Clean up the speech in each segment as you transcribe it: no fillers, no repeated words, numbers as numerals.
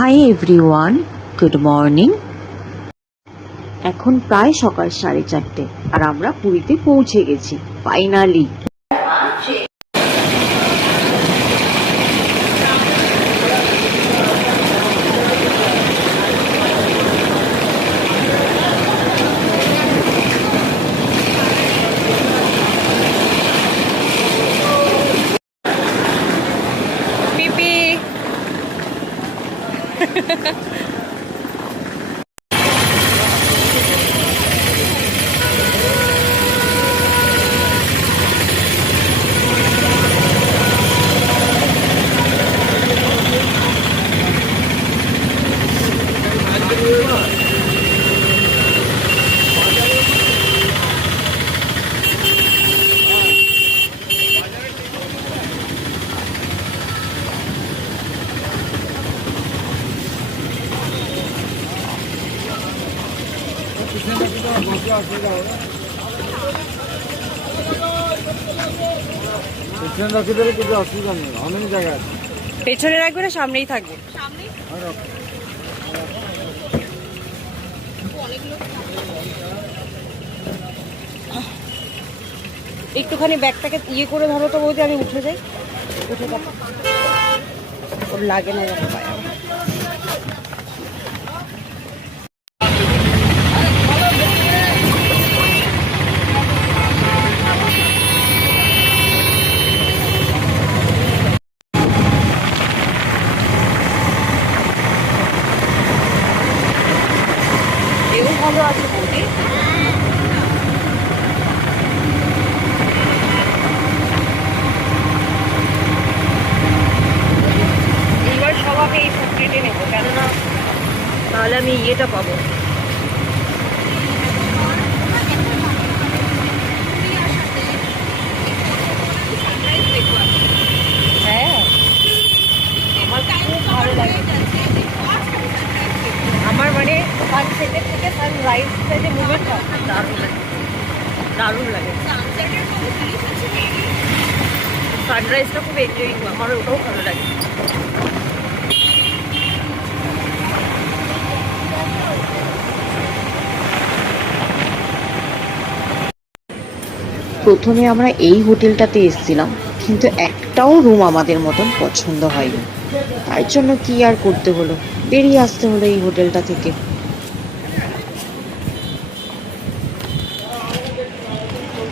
Hi everyone, good morning. এখন প্রায় সকাল 4:30 আর আমরা পুরীতে পৌঁছে গেছি ফাইনালি। পেছনে রাখবে না সামনেই থাকবে? একটুখানি ব্যাগটাকে ইয়ে করে ধরো তো বলতে আমি উঠে যাই। উঠে যাবো, ওর লাগে না যাবো পায়ে। ভালো আছে বৌদি। এইবার সবাই এই ফুড প্লেটে নেবো, কেননা তাহলে আমি ইয়েটা পাবো। হ্যাঁ, আমার খুব ভালো লাগে। আমার মানে সানসেটের থেকে সানরাইজটা যে মুভমেন্টটা দারুণ লাগে, দারুণ লাগে। সানরাইজটা খুব এনজয়িং, আমার ওটাও ভালো লাগে। প্রথমে আমরা এই হোটেলটাতে এসেছিলাম, কিন্তু একটাও রুম আমাদের মতন পছন্দ হয়নি। তাই জন্য কি আর করতে হলো, বেরিয়ে আসতে হলো এই হোটেলটা থেকে।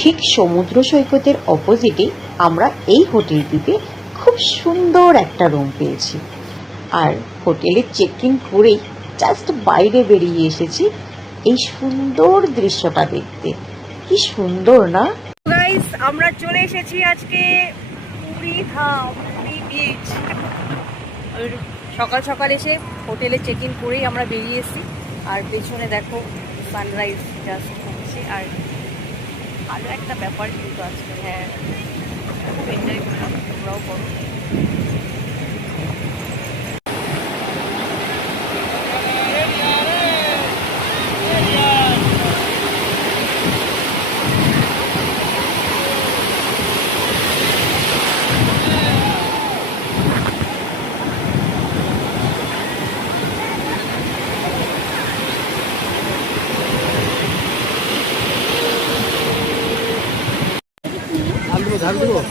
ঠিক সমুদ্র সৈকতের অপোজিটে আমরা এই হোটেলটিতে খুব সুন্দর একটা রুম পেয়েছি। আর হোটেলে চেক ইন করেই জাস্ট বাইরে বেরিয়ে এসেছি এই সুন্দর দৃশ্যটা দেখতে। কি সুন্দর না গাইস, আমরা চলে এসেছি আজকে পুরী ধাম, পুরী বিচ। সকাল সকাল এসে হোটেলে চেক ইন করেই আমরা বেরিয়ে এসেছি। আর পেছনে দেখো সানরাইজ জাস্ট হচ্ছে। আর ভালো একটা ব্যাপার কিন্তু আজকে, হ্যাঁ খুব এনজয় করলাম, তোমরাও করো।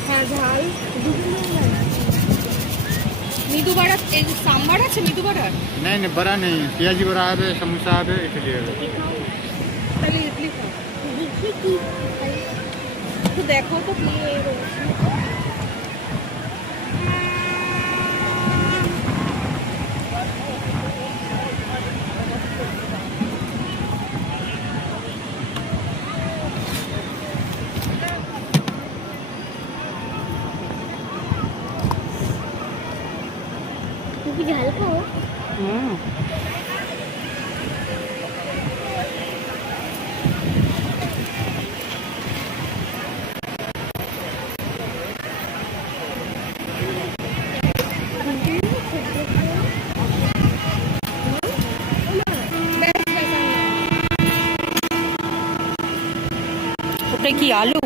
হ্যাঁ, ঝাল মৃদু বড়া, সাম্বার আছে মৃদু বড়া? नहीं नहीं बड़ा नहीं, प्याजी बड़ा है, समोसा है, इडली है। তাহলে ইডলি খাও। তো দেখো তো কি রয়েছে। তুমি ঝাল খাও? ওটা কি আলু?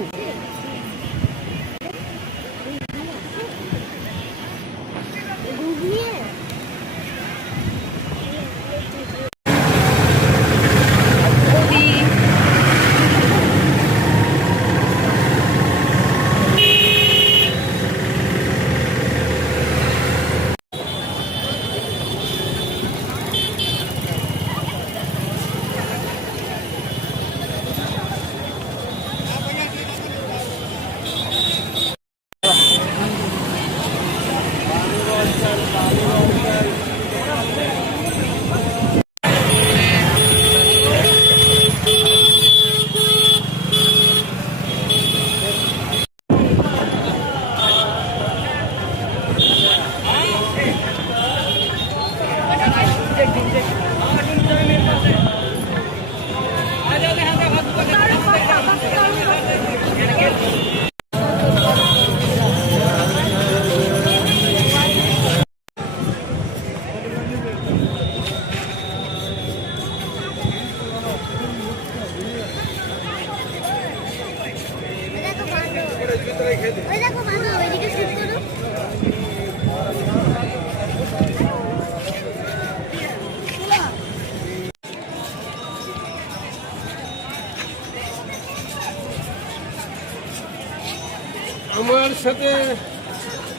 সাথে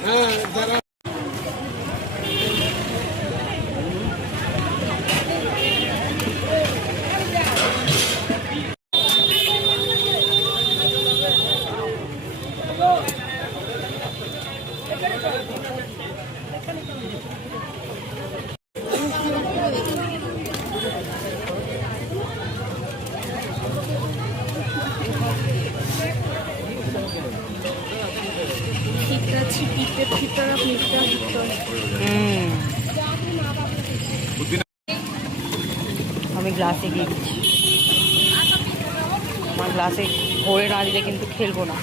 হ্যাঁ যারা আমি গ্লাসে দিয়ে দিচ্ছি, আমার গ্লাসে ভরে না দিলে কিন্তু খেলবো না।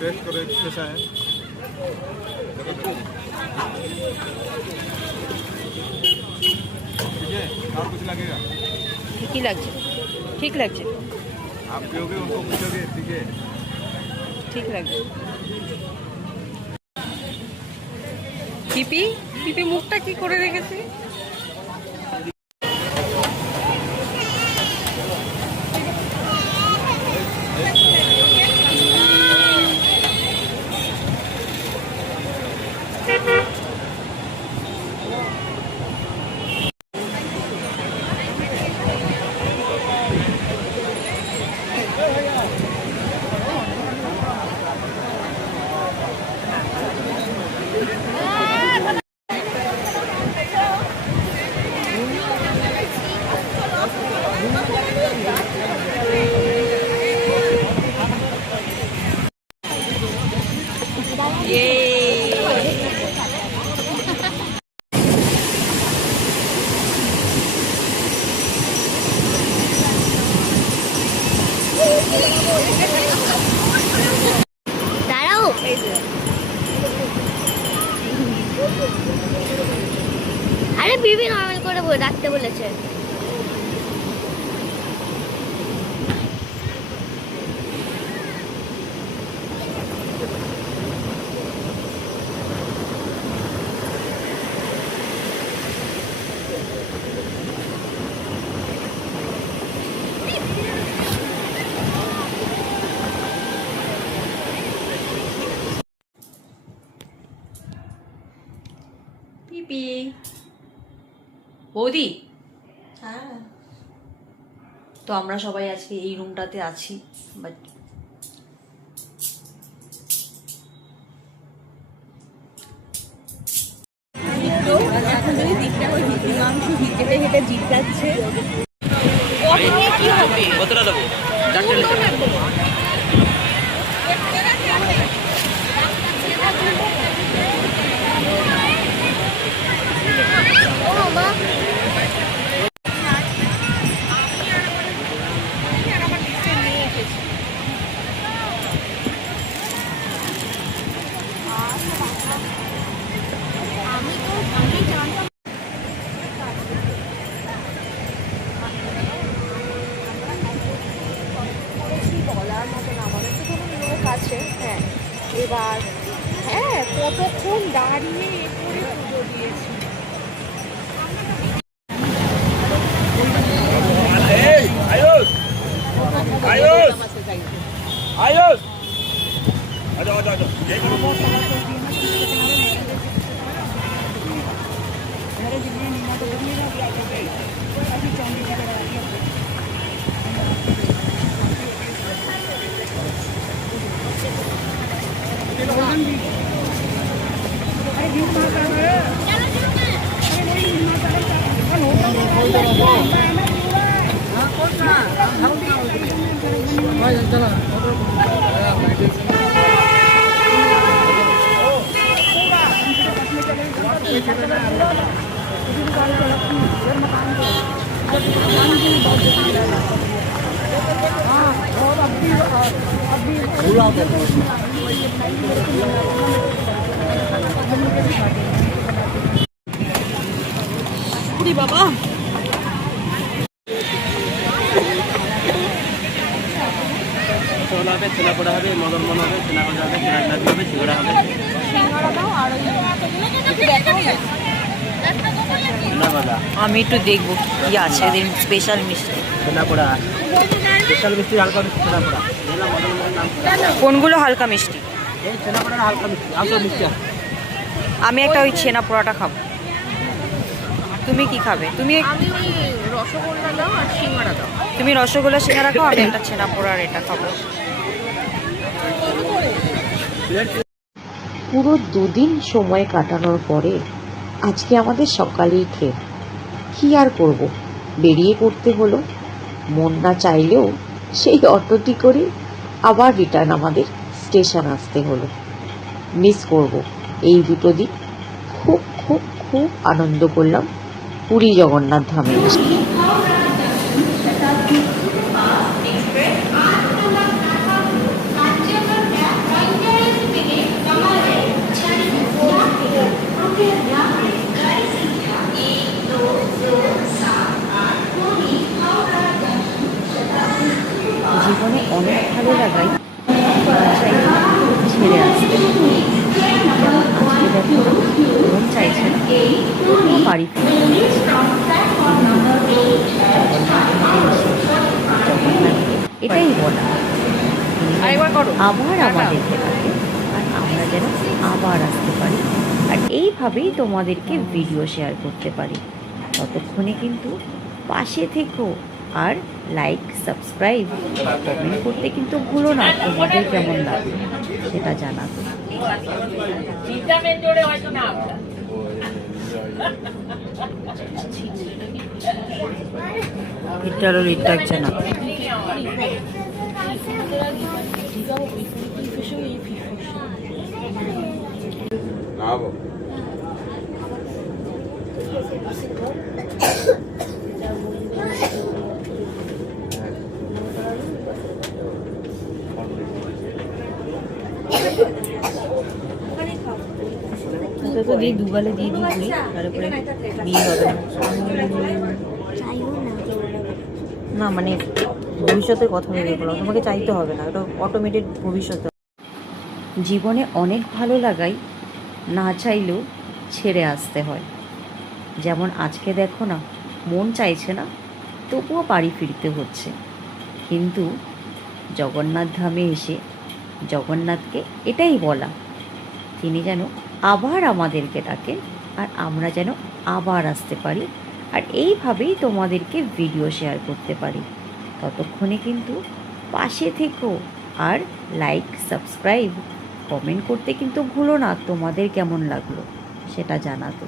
टेस्ट करो कैसा है ठीक है और कुछ लगेगा ঠিকই লাগছে, ঠিক লাগছে, आप पियोगे उनको पूछोगे ठीक है ঠিক লাগছে। পিপি পিপি মুখটা কি করে রেখেছে? দাঁড়াও, আরে বিবি নরমাল করে রাখতে বলেছে। পিপি বৌদি, হ্যাঁ, তো আমরা সবাই আজকে এই রুমটাতে আছি, বাট কতটা দেবো? চারটে নেবো। বলার মতন আমাদের তো কোনো লোক আছে। হ্যাঁ, এবার হ্যাঁ কতক্ষণ দাঁড়িয়ে এ করে পুজো দিয়েছি। আয়ুষ আয়ুষ আয়ুষ আচ্ছা আচ্ছা আচ্ছা বাবা ছোলা হবে, ছোলা পোড়া হবে, মদন মন হবে, ছোলা ভাজা হবে, ছোলা হবে, ছিগড়া হবে। সিঙ্গারা দাও আর ছানাগজা, আমি একটু দেখবো কি আছে এদের স্পেশাল মিষ্টি। ছানাপোড়া, স্পেশাল মিষ্টি, হালকা মিষ্টি, ছানাপোড়া। এগুলো মদন মোহন নাম করা। কোনগুলো হালকা মিষ্টি? এই ছানাপোড়ার হালকা মিষ্টি, আসল মিষ্টি আছে। আমি একটা ওই ছেনা পোড়াটা খাবো। তুমি কি খাবে? তুমি রসগোল্লা দাও আর সিঙ্গারা দাও। তুমি রসগোল্লা সিঙ্গারা খাও, আমি একটা ছেনা পোড়ার এটা খাবো। পুরো 2 দিন সময় কাটানোর পরে আজকে আমাদের সকালেই ট্রেন। কি আর করব, বেরিয়ে পড়তে হলো। মন না চাইলেও সেই অটোটি করে আবার রিটার্ন আমাদের স্টেশন আসতে হলো। মিস করব এই 2 দিন। খুব খুব খুব আনন্দ করলাম পুরী জগন্নাথ ধামে এসে। জীবনে অনেক ভালো লাগাই ছেড়ে আসতে। আজকে দেখো মন চাইছে না তবুও বাড়ি ফিরতে হচ্ছে। এটাই বলা আবার আমাদেরকে ডাকে আর আমরা যেন আবার আসতে পারি, আর এইভাবেই তোমাদেরকে ভিডিও শেয়ার করতে পারি। ততক্ষণে কিন্তু পাশে থেকো আর লাইক, সাবস্ক্রাইব, কমেন্ট করতে কিন্তু ভুলো না তোমাদের কেমন লাগলো সেটা জানাতে। ইটারও লিট ডাকছে না। তো দিয়ে দুগালে দিয়ে দিই পুরি, তারপরে বিয়ে হবে না, মানে ভবিষ্যতের কথা ভেবে বলো, তোমাকে চাইতে হবে না, ওটা অটোমেটেড ভবিষ্যতে। জীবনে অনেক ভালো লাগাই না চাইলেও ছেড়ে আসতে হয়। যেমন আজকে দেখো না, মন চাইছে না তবুও বাড়ি ফিরতে হচ্ছে, কিন্তু জগন্নাথ ধামে এসে জগন্নাথকে এটাই বলা তিনি যেন আবার আমাদেরকে ডাকেন আর আমরা যেন আবার আসতে পারি, আর এইভাবেই তোমাদেরকে ভিডিও শেয়ার করতে পারি। ততক্ষণে কিন্তু পাশে থেকো আর লাইক, সাবস্ক্রাইব, কমেন্ট করতে কিন্তু ভুলো না তোমাদের কেমন লাগলো সেটা জানাতে।